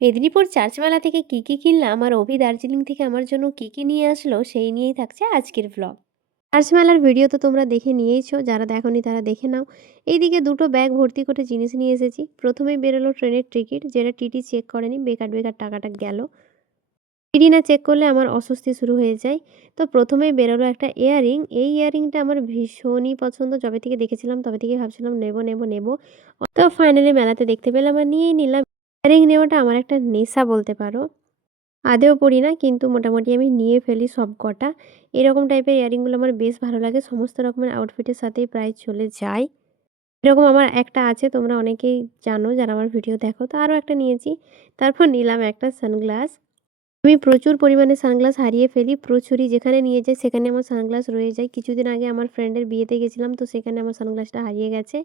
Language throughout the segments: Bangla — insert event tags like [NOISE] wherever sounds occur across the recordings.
মেদিনীপুর চার্চমেলা থেকে কী কী কিনলাম আর অভি দার্জিলিং থেকে আমার জন্য কী কী নিয়ে আসলো সেই নিয়েই থাকছে আজকের ব্লগ চার্চমেলার ভিডিও তো তোমরা দেখে নিয়েইছো, যারা দেখোনি তারা দেখে নাও। এইদিকে দুটো ব্যাগ ভর্তি করে জিনিস নিয়ে এসেছি। প্রথমেই বেরোলো ট্রেনের টিকিট যেটা টিটি চেক করেনি, বেকার বেকার টাকাটা গেল। টিটি না চেক করলে আমার অস্বস্তি শুরু হয়ে যায়। তো প্রথমেই বেরোলো একটা ইয়াররিং এই ইয়াররিংটা আমার ভীষণই পছন্দ। যবে থেকে দেখেছিলাম তবে থেকে ভাবছিলাম নেব নেব নেব। তো ফাইনালি মেলাতে দেখতে পেলাম আর নিয়েই নিলাম। ইয়ারিং নেওয়াটা আমার একটা নেশা বলতে পারো। আদেও পড়ি না, কিন্তু মোটামুটি আমি নিয়ে ফেলি সব কটা। এরকম টাইপের ইয়ারিংগুলো আমার বেশ ভালো লাগে, সমস্ত রকমের আউটফিটের সাথেই প্রায় চলে যায়। এরকম আমার একটা আছে, তোমরা অনেকেই জানো যারা আমার ভিডিও দেখো, তো আরও একটা নিয়েছি। তারপর নিলাম একটা সানগ্লাস আমি প্রচুর পরিমাণে সানগ্লাস হারিয়ে ফেলি, প্রচুরই। যেখানে নিয়ে যাই সেখানে আমার সানগ্লাস রয়ে যায়। কিছুদিন আগে আমার ফ্রেন্ডের বিয়েতে গেছিলাম, তো সেখানে আমার সানগ্লাসটা হারিয়ে গেছে।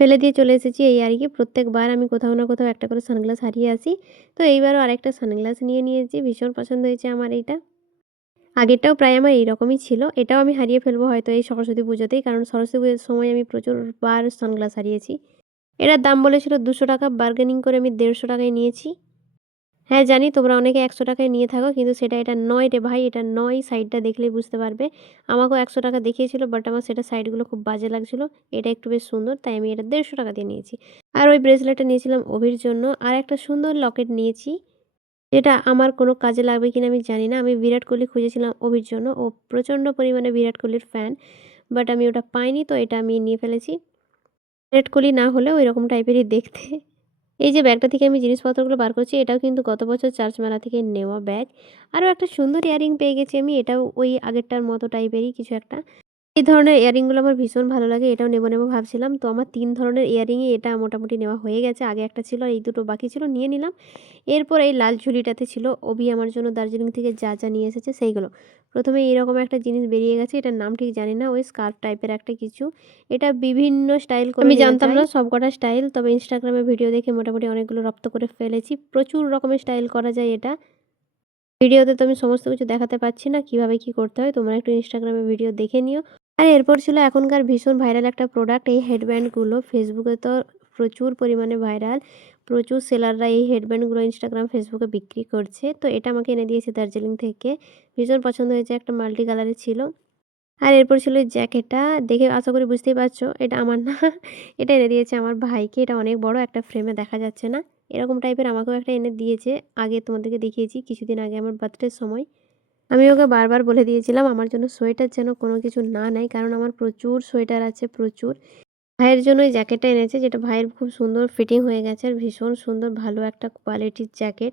ফেলে দিয়ে চলে এসেছি এই আর কি। প্রত্যেকবার আমি কোথাও না কোথাও একটা করে সানগ্লাস হারিয়ে আসি। তো এইবারও আরেকটা সানগ্লাস নিয়ে নিয়েছি, ভীষণ পছন্দ হয়েছে আমার এইটা। আগেরটাও প্রায় আমার এইরকমই ছিল, এটাও আমি হারিয়ে ফেলব হয়তো এই সরস্বতী পুজোতেই, কারণ সরস্বতী পুজোর সময় আমি প্রচুরবার সানগ্লাস হারিয়েছি। এটার দাম বলেছিল দুশো টাকা বার্গেনিং করে আমি দেড়শো টাকায় নিয়েছি। হ্যাঁ জানি তোমরা অনেকে একশো টাকায় নিয়ে থাকো, কিন্তু সেটা এটা নয় রে ভাই, এটা নয় সাইডটা দেখলেই বুঝতে পারবে। আমাকেও একশো টাকা দেখিয়েছিল বাট আমার সেটা সাইডগুলো খুব বাজে লাগছিল। এটা একটু বেশ সুন্দর, তাই আমি এটা দেড়শো টাকা দিয়ে নিয়েছি। আর ওই ব্রেসলেটটা নিয়েছিলাম অভির জন্য, আর একটা সুন্দর লকেট নিয়েছি, যেটা আমার কোনো কাজে লাগবে কিনা আমি জানি না। আমি বিরাট কোহলি খুঁজেছিলাম অভির জন্য, ও প্রচণ্ড পরিমাণে বিরাট কোহলির ফ্যান বাট আমি ওটা পাইনি, তো এটা আমি নিয়ে ফেলেছি। বিরাট কোহলি না হলে ওই রকম টাইপেরই দেখতে। এই যে ব্যাগটা থেকে আমি জিনিসপত্রগুলো বার করছি, এটাও কিন্তু গত বছর চার্চ মেলা থেকে নেওয়া ব্যাগ। আরও একটা সুন্দর ইয়ারিং পেয়ে গেছি আমি, এটাও ওই আগেরটার মতো টাইপেরই কিছু একটা। এই ধরনের ইয়ারিংগুলো আমার ভীষণ ভালো লাগে এটাও নেব নেব ভাবছিলাম। তো আমার তিন ধরনের ইয়ারিংই এটা মোটামুটি নেওয়া হয়ে গেছে। আগে একটা ছিল এই দুটো বাকি ছিল নিয়ে নিলাম। এরপর এই লাল ঝুলিটাতে ছিল অবি আমার জন্য দার্জিলিং থেকে যা যা নিয়ে এসেছে সেইগুলো। প্রথমে এরকম একটা জিনিস বেরিয়ে গেছে এটার নাম ঠিক জানি না ওই স্কার্ফ টাইপের একটা কিছু। এটা বিভিন্ন স্টাইল করে আমি জানতাম না সব কটা স্টাইল তবে ইনস্টাগ্রামে ভিডিও দেখে মোটামুটি অনেকগুলো রপ্ত করে ফেলেছি। প্রচুর রকমের স্টাইল করা যায় এটা। ভিডিওতে তো আমি সমস্ত কিছু দেখাতে পাচ্ছি না কীভাবে কি করতে হয় তোমরা একটু ইনস্টাগ্রামে ভিডিও দেখে নিও। আর এরপর ছিল এখনকার ভীষণ ভাইরাল একটা প্রোডাক্ট এই হেডব্যান্ডগুলো ফেসবুকে তো প্রচুর পরিমাণে ভাইরাল প্রচুর সেলাররা এই হেডব্যান্ডগুলো ইনস্টাগ্রাম ফেসবুকে বিক্রি করছে। তো এটা আমাকে এনে দিয়েছে দার্জিলিং থেকে। ভীষণ পছন্দ হয়েছে, একটা মাল্টি কালারের ছিল। আর এরপর ছিল জ্যাকেটটা দেখে আশা করি বুঝতেই পারছ, এটা আমার না। [LAUGHS] এটা এনে দিয়েছে আমার ভাইকে। এটা অনেক বড়, একটা ফ্রেমে দেখা যাচ্ছে না। এরকম টাইপের আমাকেও একটা এনে দিয়েছে। আগে তোমাদেরকে দেখিয়েছি, কিছুদিন আগে আমার বার্থডের সময়। আমি ওকে বারবার বলে দিয়েছিলাম, আমার জন্য সোয়েটার যেন কোনো কিছু না নেয়, কারণ আমার প্রচুর সোয়েটার আছে, প্রচুর। ভাইয়ের জন্য এই জ্যাকেটটা এনেছে, যেটা ভাইয়ের খুব সুন্দর ফিটিং হয়ে গেছে আর ভীষণ সুন্দর ভালো একটা কোয়ালিটির জ্যাকেট।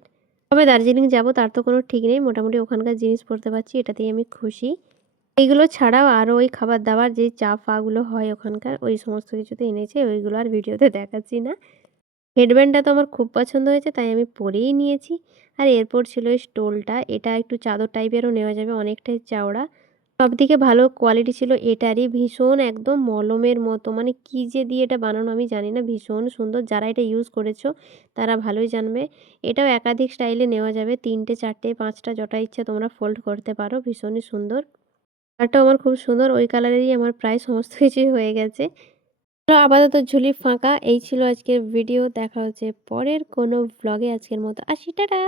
তবে দার্জিলিং যাব, তার তো কোনো ঠিক নেই, মোটামুটি ওখানকার জিনিস পরতে পারছি, এটাতেই আমি খুশি। এইগুলো ছাড়াও আরও ওই খাবার দাবার, যে চা ফাগুলো হয় ওখানকার, ওই সমস্ত কিছুতে এনেছে, ওইগুলো আর ভিডিওতে দেখাচ্ছি না। হেডব্যান্ডটা তো আমার খুব পছন্দ হয়েছে, তাই আমি পরেই নিয়েছি। আর এরপর ছিল এই স্টোলটা, এটা একটু চাদর টাইপেরও নেওয়া যাবে, অনেকটাই চওড়া। সবথেকে ভালো কোয়ালিটি ছিল এটারই, ভীষণ একদম মলমের মতো মানে কি যে দিয়ে এটা বানানো আমি জানি না, ভীষণ সুন্দর, যারা এটা ইউজ করেছ তারা ভালোই জানবে। এটাও একাধিক স্টাইলে নেওয়া যাবে, তিনটে, চারটে, পাঁচটা, যটা ইচ্ছা তোমরা ফোল্ড করতে পারো, ভীষণই সুন্দর। কালারটাও আমার খুব সুন্দর, ওই কালারেরই আমার প্রায় সমস্ত কিছুই হয়ে গেছে। আপাতত ঝুলি ফাঁকা, এই ছিল আজকের ভিডিও দেখা হচ্ছে পরের কোনো ব্লগে আজকের মতো। আসি, টাটা!